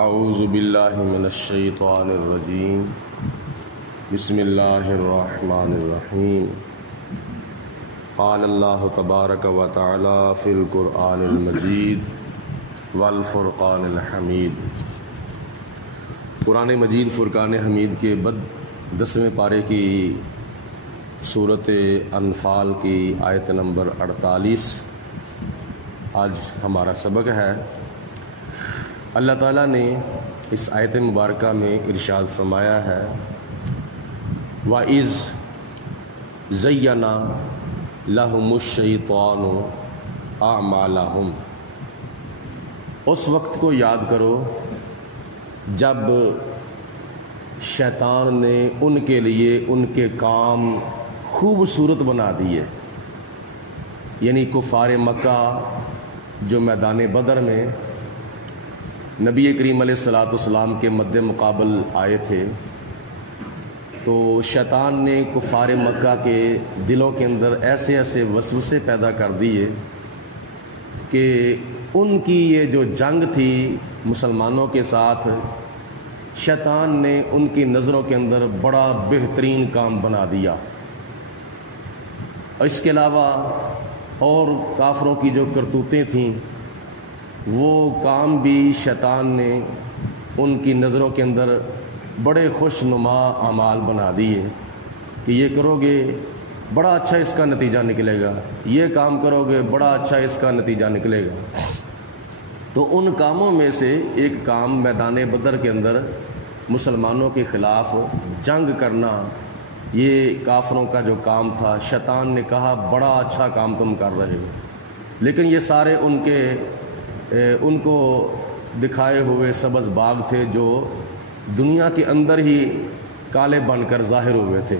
اعوذ باللہ من الشیطان الرجیم بسم اللہ الرحمن الرحیم قال اللہ تبارک و تعالی فی القرآن المجید والفرقان الحمید۔ قرآن مجید فرقان حمید کے 10ویں پارے کی سورۃ انفال کی آیت نمبر 48 آج ہمارا سبق ہے۔ اللہ تعالیٰ نے اس آیت مبارکہ میں ارشاد فرمایا ہے وَإِذْ زَيَّنَ لَهُمُ الشَّيْطَانُ أَعْمَالَهُمْ، اس وقت کو یاد کرو جب شیطان نے ان کے لیے ان کے کام خوبصورت بنا دیے، یعنی کفار مکہ جو میدان بدر میں نبی کریم علیہ الصلاۃ والسلام کے مد مقابل آئے تھے، تو شیطان نے کفار مکہ کے دلوں کے اندر ایسے ایسے وسوسے پیدا کر دیے کہ ان کی یہ جو جنگ تھی مسلمانوں کے ساتھ، شیطان نے ان کی نظروں کے اندر بڑا بہترین کام بنا دیا۔ اور اس کے علاوہ اور کافروں کی جو کرتوتیں تھیں وہ کام بھی شیطان نے ان کی نظروں کے اندر بڑے خوش نما اعمال بنا دیے کہ یہ کرو گے بڑا اچھا اس کا نتیجہ نکلے گا، یہ کام کرو گے بڑا اچھا اس کا نتیجہ نکلے گا۔ تو ان کاموں میں سے ایک کام میدان بدر کے اندر مسلمانوں کے خلاف جنگ کرنا، یہ کافروں کا جو کام تھا، شیطان نے کہا بڑا اچھا کام تم کر رہے ہو، لیکن یہ سارے ان کو دکھائے ہوئے سبز باغ تھے جو دنیا کے اندر ہی کالے بن کر ظاہر ہوئے تھے۔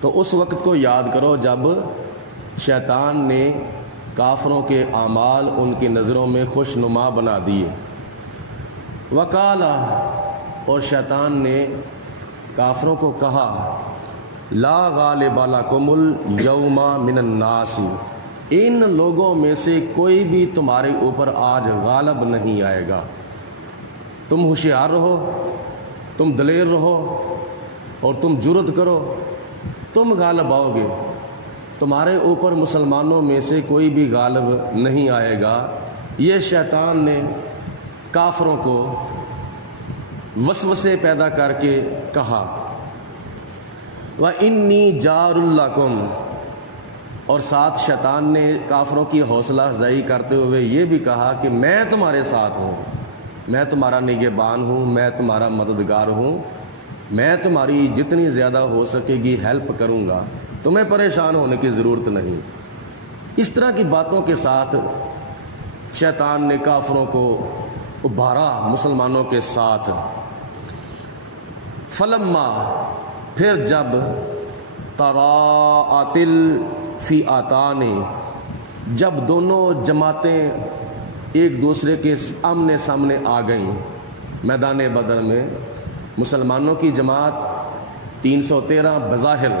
تو اس وقت کو یاد کرو جب شیطان نے کافروں کے اعمال ان کی نظروں میں خوش نما بنا دیے۔ وقالا، اور شیطان نے کافروں کو کہا لا غالب لکم الیوم من الناس، ان لوگوں میں سے کوئی بھی تمہارے اوپر آج غالب نہیں آئے گا، تم ہوشیار رہو، تم دلیر رہو اور تم جرأت کرو، تم غالب آؤ گے، تمہارے اوپر مسلمانوں میں سے کوئی بھی غالب نہیں آئے گا۔ یہ شیطان نے کافروں کو وسوسے پیدا کر کے کہا وَإِنِّي جَارٌ لَكُمْ، اور ساتھ شیطان نے کافروں کی حوصلہ افزائی کرتے ہوئے یہ بھی کہا کہ میں تمہارے ساتھ ہوں، میں تمہارا نگہبان ہوں، میں تمہارا مددگار ہوں، میں تمہاری جتنی زیادہ ہو سکے گی ہیلپ کروں گا، تمہیں پریشان ہونے کی ضرورت نہیں۔ اس طرح کی باتوں کے ساتھ شیطان نے کافروں کو ابھارا مسلمانوں کے ساتھ۔ فلما، پھر جب تراءت الفئتان، جب دونوں جماعتیں ایک دوسرے کے آمنے سامنے آ گئیں میدان بدر میں، مسلمانوں کی جماعت 313 بظاہر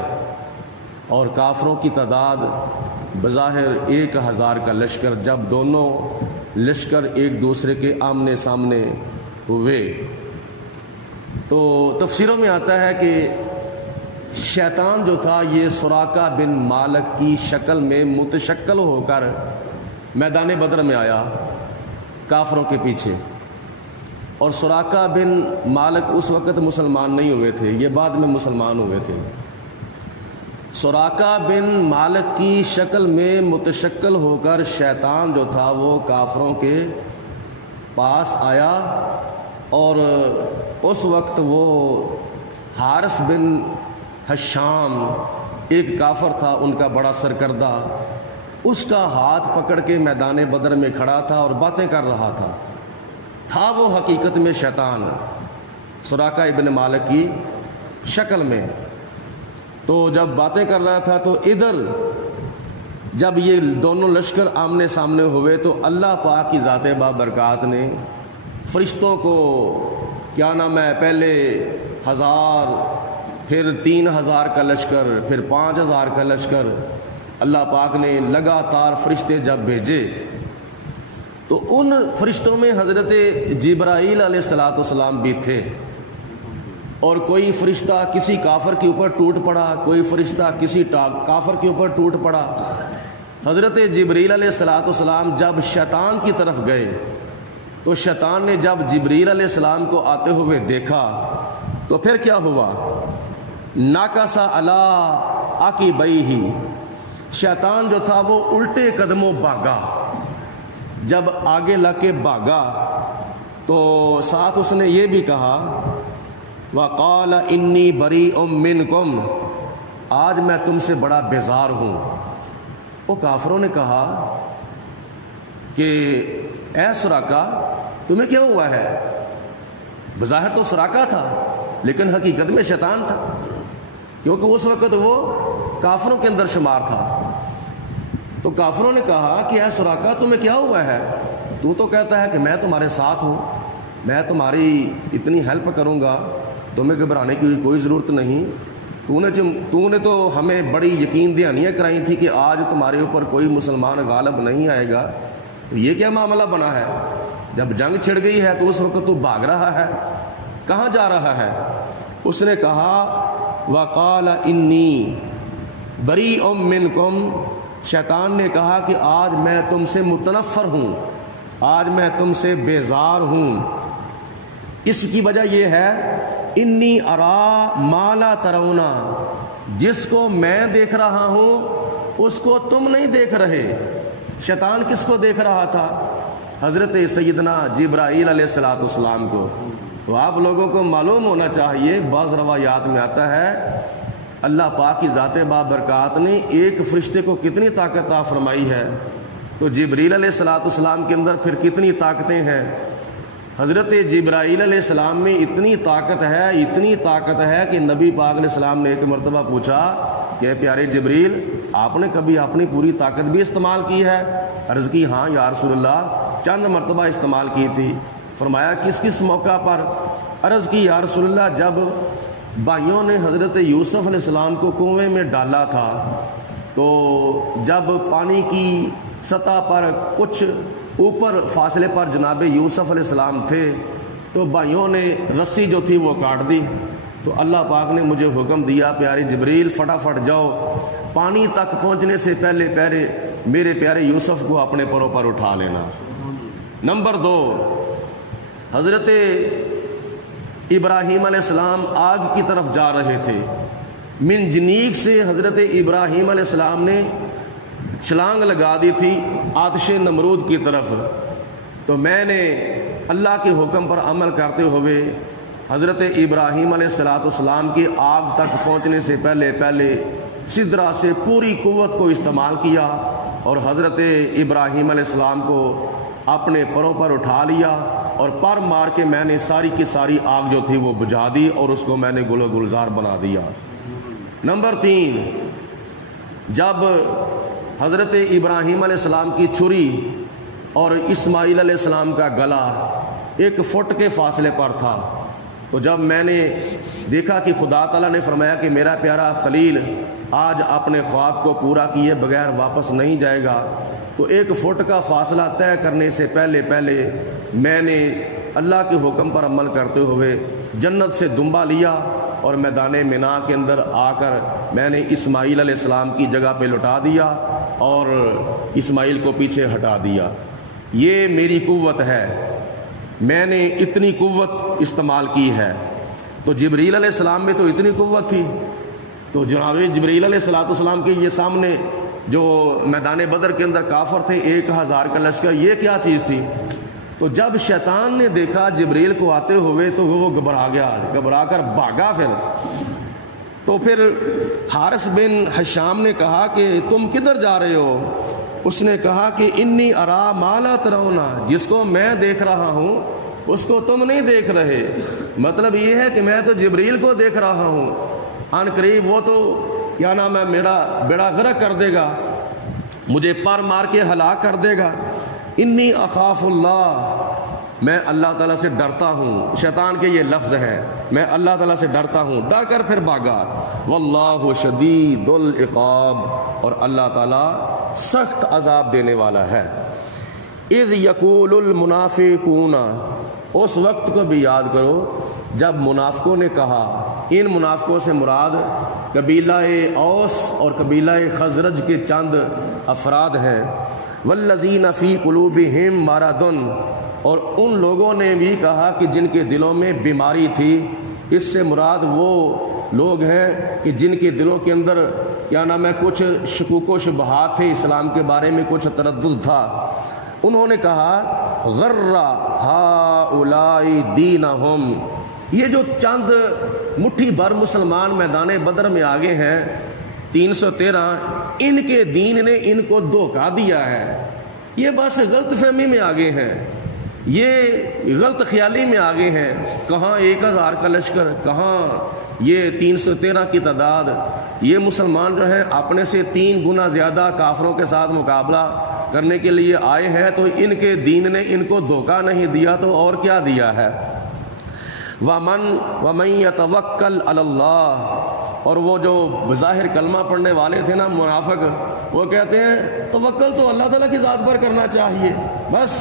اور کافروں کی تعداد بظاہر 1000 کا لشکر، جب دونوں لشکر ایک دوسرے کے آمنے سامنے ہوئے تو تفسیروں میں آتا ہے کہ شیطان جو تھا یہ سراقہ بن مالک کی شکل میں متشکل ہو کر میدان بدر میں آیا کافروں کے پیچھے، اور سراقہ بن مالک اس وقت مسلمان نہیں ہوئے تھے، یہ بعد میں مسلمان ہوئے تھے۔ سراقہ بن مالک کی شکل میں متشکل ہو کر شیطان جو تھا وہ کافروں کے پاس آیا، اور اس وقت وہ حارث بن حشام ایک کافر تھا ان کا بڑا سرکردہ، اس کا ہاتھ پکڑ کے میدان بدر میں کھڑا تھا اور باتیں کر رہا تھا وہ حقیقت میں شیطان سراقہ ابن مالک کی شکل میں۔ تو جب باتیں کر رہا تھا تو ادھر جب یہ دونوں لشکر آمنے سامنے ہوئے تو اللہ پاک کی ذات بابرکات نے فرشتوں کو کیا نام ہے، پہلے 1000، پھر 3000 کا لشکر، پھر 5000 کا لشکر، اللہ پاک نے لگاتار فرشتے جب بھیجے تو ان فرشتوں میں حضرت جبرائیل علیہ السلام بھی تھے، اور کوئی فرشتہ کسی کافر کے اوپر ٹوٹ پڑا، کوئی فرشتہ کسی کافر کے اوپر ٹوٹ پڑا۔ حضرت جبرائیل علیہ السلام جب شیطان کی طرف گئے تو شیطان نے جب جبرائیل علیہ السلام کو آتے ہوئے دیکھا تو پھر کیا ہوا؟ ناکسا علی عقبیہ، شیطان جو تھا وہ الٹے قدموں بھاگا۔ جب آگے لگ کے بھاگا تو ساتھ اس نے یہ بھی کہا وقال انی بریء منکم، آج میں تم سے بڑا بیزار ہوں۔ وہ کافروں نے کہا کہ اے سراقہ تمہیں کیا ہوا ہے؟ بظاہر تو سراقہ تھا لیکن حقیقت میں شیطان تھا، کیونکہ اس وقت وہ کافروں کے اندر شمار تھا۔ تو کافروں نے کہا کہ اے سراقہ تمہیں کیا ہوا ہے؟ تو کہتا ہے کہ میں تمہارے ساتھ ہوں، میں تمہاری اتنی ہیلپ کروں گا، تمہیں گھبرانے کی کوئی ضرورت نہیں۔ تو نے تو ہمیں بڑی یقین دہانیاں کرائی تھی کہ آج تمہارے اوپر کوئی مسلمان غالب نہیں آئے گا، تو یہ کیا معاملہ بنا ہے؟ جب جنگ چھڑ گئی ہے تو اس وقت تو بھاگ رہا ہے، کہاں جا رہا ہے؟ اس نے کہا وقال انی بریء منکم، شیطان نے کہا کہ آج میں تم سے متنفر ہوں، آج میں تم سے بیزار ہوں۔ اس کی وجہ یہ ہے انی ارا ما لا ترونا، جس کو میں دیکھ رہا ہوں اس کو تم نہیں دیکھ رہے۔ شیطان کس کو دیکھ رہا تھا؟ حضرت سیدنا جبرائیل علیہ السلام کو۔ تو آپ لوگوں کو معلوم ہونا چاہیے، بعض روایات میں آتا ہے اللہ پاک کی ذات بابرکات نے ایک فرشتے کو کتنی طاقت عطا فرمائی ہے، تو جبرائیل علیہ السلام کے اندر پھر کتنی طاقتیں ہیں۔ حضرت جبرائیل علیہ السلام میں اتنی طاقت ہے کہ نبی پاک علیہ السلام نے ایک مرتبہ پوچھا کہ پیارے جبرائیل آپ نے کبھی اپنی پوری طاقت بھی استعمال کی ہے؟ عرض کی ہاں یا رسول اللہ، چند مرتبہ استعمال کی تھی۔ فرمایا کس کس موقع پر؟ عرض کی یا رسول اللہ جب بھائیوں نے حضرت یوسف علیہ السلام کو کنویں میں ڈالا تھا، تو جب پانی کی سطح پر کچھ اوپر فاصلے پر جناب یوسف علیہ السلام تھے تو بھائیوں نے رسی جو تھی وہ کاٹ دی، تو اللہ پاک نے مجھے حکم دیا پیارے جبرائیل فٹافٹ جاؤ، پانی تک پہنچنے سے پہلے میرے پیارے یوسف کو اپنے پروں پر اٹھا لینا۔ نمبر 2، حضرت ابراہیم علیہ السلام آگ کی طرف جا رہے تھے، منجنیق سے حضرت ابراہیم علیہ السلام نے چھلانگ لگا دی تھی آتش نمرود کی طرف، تو میں نے اللہ کے حکم پر عمل کرتے ہوئے حضرت ابراہیم علیہ السلام کی آگ تک پہنچنے سے پہلے سدرہ سے پوری قوت کو استعمال کیا اور حضرت ابراہیم علیہ السلام کو اپنے پروں پر اٹھا لیا اور پر مار کے میں نے ساری کی ساری آگ جو تھی وہ بجھا دی اور اس کو میں نے گل و گلزار بنا دیا۔ نمبر 3، جب حضرت ابراہیم علیہ السلام کی چھری اور اسماعیل علیہ السلام کا گلا 1 فٹ کے فاصلے پر تھا، تو جب میں نے دیکھا کہ خدا تعالیٰ نے فرمایا کہ میرا پیارا خلیل آج اپنے خواب کو پورا کیے بغیر واپس نہیں جائے گا، تو 1 فٹ کا فاصلہ طے کرنے سے پہلے میں نے اللہ کے حکم پر عمل کرتے ہوئے جنت سے دمبا لیا اور میدان مینا کے اندر آ کر میں نے اسماعیل علیہ السلام کی جگہ پہ لٹا دیا اور اسماعیل کو پیچھے ہٹا دیا۔ یہ میری قوت ہے، میں نے اتنی قوت استعمال کی ہے۔ تو جبرائیل علیہ السلام میں تو اتنی قوت تھی، تو جناب جبرائیل علیہ السلام کے یہ سامنے جو میدان بدر کے اندر کافر تھے 1000 کا لشکر، یہ کیا چیز تھی؟ تو جب شیطان نے دیکھا جبرائیل کو آتے ہوئے تو وہ گھبرا گیا، گھبرا کر بھاگا۔ تو پھر حارث بن حشام نے کہا کہ تم کدھر جا رہے ہو؟ اس نے کہا کہ انی ارا ما لا ترونا، جس کو میں دیکھ رہا ہوں اس کو تم نہیں دیکھ رہے۔ مطلب یہ ہے کہ میں تو جبرائیل کو دیکھ رہا ہوں، ان قریب وہ تو کیا نام ہے میرا بیڑا غرق کر دے گا، مجھے پر مار کے ہلاک کر دے گا۔ انی اخاف اللہ، میں اللہ تعالیٰ سے ڈرتا ہوں۔ شیطان کے یہ لفظ ہے، میں اللہ تعالیٰ سے ڈرتا ہوں، ڈر کر پھر بھاگا۔ واللہ شدید العقاب، اور اللہ تعالیٰ سخت عذاب دینے والا ہے۔ اذ یقول المنافقون، اس وقت کو بھی یاد کرو جب منافقوں نے کہا، ان منافقوں سے مراد قبیلہ اوس اور قبیلہ خزرج کے چند افراد ہیں، والذین فی قلوبہم مرض، اور ان لوگوں نے بھی کہا کہ جن کے دلوں میں بیماری تھی، اس سے مراد وہ لوگ ہیں کہ جن کے دلوں کے اندر کیا نام ہے کچھ شکوک و شبہات تھے، اسلام کے بارے میں کچھ تردد تھا۔ انہوں نے کہا غر ہؤلاء دینہم، یہ جو چند مٹھی بھر مسلمان میدان بدر میں آگے ہیں 313، ان کے دین نے ان کو دھوکہ دیا ہے، یہ بس غلط فہمی میں آگے ہیں، یہ غلط خیالی میں آگے ہیں، کہاں 1000 کا لشکر، کہاں یہ 313 کی تعداد، یہ مسلمان جو ہیں اپنے سے 3 گنا زیادہ کافروں کے ساتھ مقابلہ کرنے کے لیے آئے ہیں، تو ان کے دین نے ان کو دھوکہ نہیں دیا تو اور کیا دیا ہے۔ وَمَن يَتَوَكَّلْ عَلَى اللَّهِ، اور وہ جو بظاہر کلمہ پڑھنے والے تھے نا منافق، وہ کہتے ہیں توکل تو اللہ تعالیٰ کی ذات پر کرنا چاہیے، بس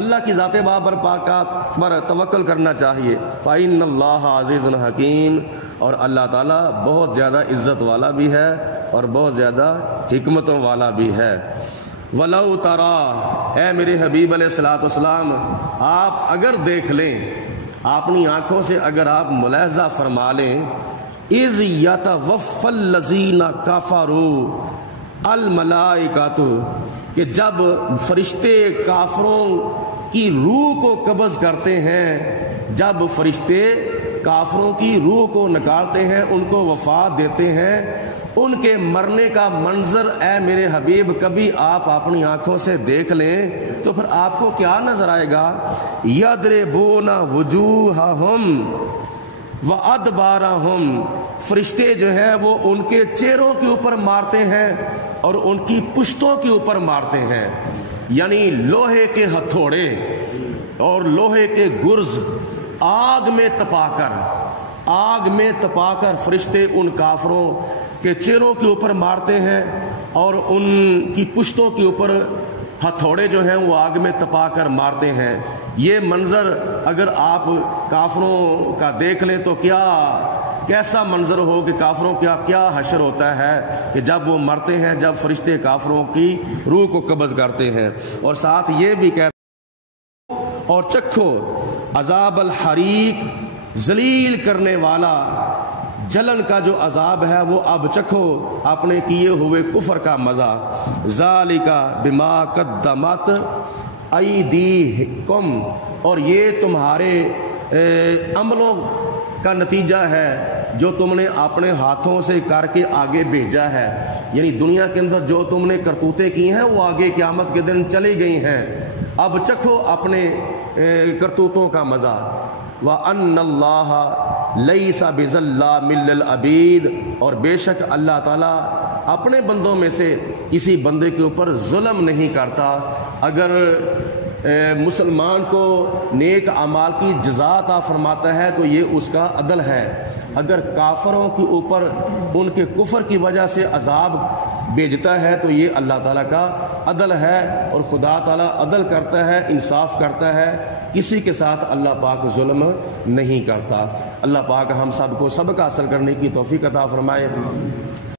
اللہ کی ذات بابرکات پر توکل کرنا چاہیے۔ فَإِنَّ اللَّهَ عَزِيزٌ حَكِيمٌ، اور اللہ تعالیٰ بہت زیادہ عزت والا بھی ہے اور بہت زیادہ حکمتوں والا بھی ہے۔ وَلَوْ تَرَى، اے میرے حبیب علیہ الصلوۃ والسلام، آپ اگر دیکھ لیں، اپنی آنکھوں سے اگر آپ ملاحظہ فرما لیں، اِذْ يَتَوَفَّى الَّذِينَ كَفَرُوا الْمَلَائِكَةُ، کہ جب فرشتے کافروں کی روح کو قبض کرتے ہیں، جب فرشتے کافروں کی روح کو نکالتے ہیں، ان کو وفات دیتے ہیں، ان کے مرنے کا منظر اے میرے حبیب کبھی آپ اپنی آنکھوں سے دیکھ لیں تو پھر آپ کو کیا نظر آئے گا؟ یضربون وجوہہم وادبارہم، فرشتے جو ہیں وہ ان کے چہروں کے اوپر مارتے ہیں اور ان کی پشتوں کے اوپر مارتے ہیں، یعنی لوہے کے ہتھوڑے اور لوہے کے گرز آگ میں تپا کر فرشتے ان کافروں کے چہروں کے اوپر مارتے ہیں اور ان کی پشتوں کے اوپر ہتھوڑے جو ہیں وہ آگ میں تپا کر مارتے ہیں۔ یہ منظر اگر آپ کافروں کا دیکھ لیں تو کیسا منظر ہو کہ کافروں کیا حشر ہوتا ہے کہ جب وہ مرتے ہیں، جب فرشتے کافروں کی روح کو قبض کرتے ہیں۔ اور ساتھ یہ بھی کہتے ہیں اور چکھو عذاب الحریق، ذلیل کرنے والا جلن کا جو عذاب ہے وہ اب چکھو اپنے کیے ہوئے کفر کا مزہ۔ ذالک بما قدمت ایدیکم، اور یہ تمہارے عملوں کا نتیجہ ہے جو تم نے اپنے ہاتھوں سے کر کے آگے بھیجا ہے، یعنی دنیا کے اندر جو تم نے کرتوتیں کی ہیں وہ آگے قیامت کے دن چلی گئی ہیں، اب چکھو اپنے کرتوتوں کا مزہ۔ وَأَنَّ اللَّهَ لَيْسَ بِظَلَّامٍ لِّلْعَبِيدِ، اور بے شک اللہ تعالیٰ اپنے بندوں میں سے کسی بندے کے اوپر ظلم نہیں کرتا۔ اگر مسلمان کو نیک اعمال کی جزا عطا فرماتا ہے تو یہ اس کا عدل ہے، اگر کافروں کے اوپر ان کے کفر کی وجہ سے عذاب بھیجتا ہے تو یہ اللہ تعالیٰ کا عدل ہے، اور خدا تعالیٰ عدل کرتا ہے، انصاف کرتا ہے، کسی کے ساتھ اللہ پاک ظلم نہیں کرتا۔ اللہ پاک ہم سب کو سبق حاصل کرنے کی توفیق عطا فرمائے۔